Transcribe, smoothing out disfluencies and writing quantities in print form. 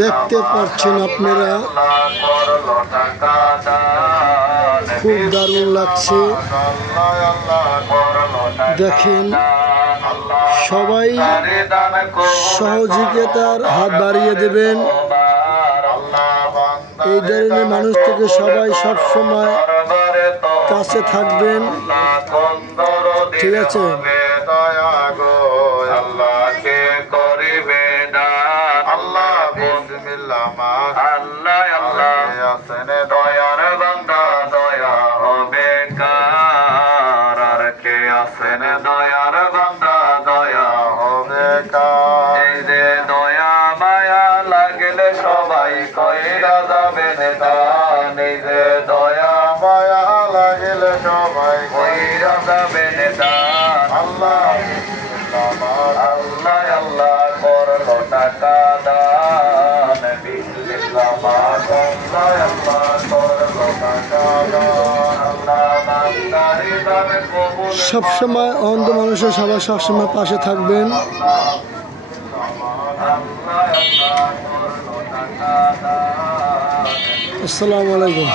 দেখতে পাচ্ছেন আপনারা, খুব দারুণ লাগছে। দেখেন, সবাই সহযোগিতার হাত বাড়িয়ে দেবেন। এই ধরনের মানুষ থেকে সবাই সব সময় কাছে থাকবেন, ঠিক আছে? দয়ার বান্দা দয়া হবে কার, এই যে দয়া মায়া লাগলে সবাই কইরা যাবে নেতান, এই যে দয়া মায়া লাগলে সবাই কইরা যাবে নেতান। আল্লাহ আল্লাহ আল্লাহ করলো টাকা দান, বিসমিল্লাহ আল্লাহ আল্লাহ করলো টাকা দান, আল্লাহ বান্দারে দান কবুল। সবসময় অন্ধ মানুষের সবাই সবসময় পাশে থাকবেন। আসসালামু আলাইকুম।